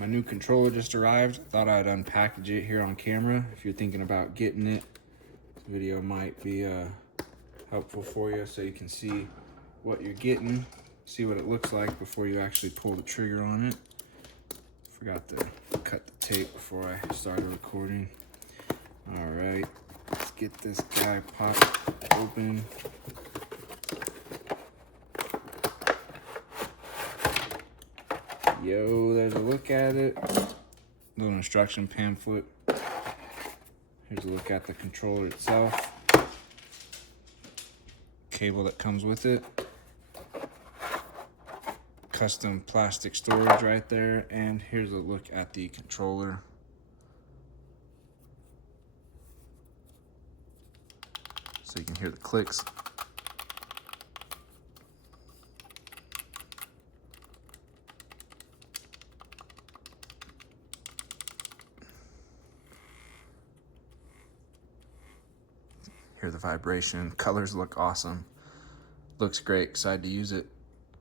My new controller just arrived. Thought I'd unpackage it here on camera. If you're thinking about getting it, this video might be helpful for you so you can see what you're getting, see what it looks like before you actually pull the trigger on it. Forgot to cut the tape before I started recording. All right, let's get this guy popped open. Yo, there's a look at it. Little instruction pamphlet. Here's a look at the controller itself. Cable that comes with it. Custom plastic storage right there. And here's a look at the controller. So you can hear the clicks. Hear the vibration. Colors look awesome. Looks great. Excited to use it.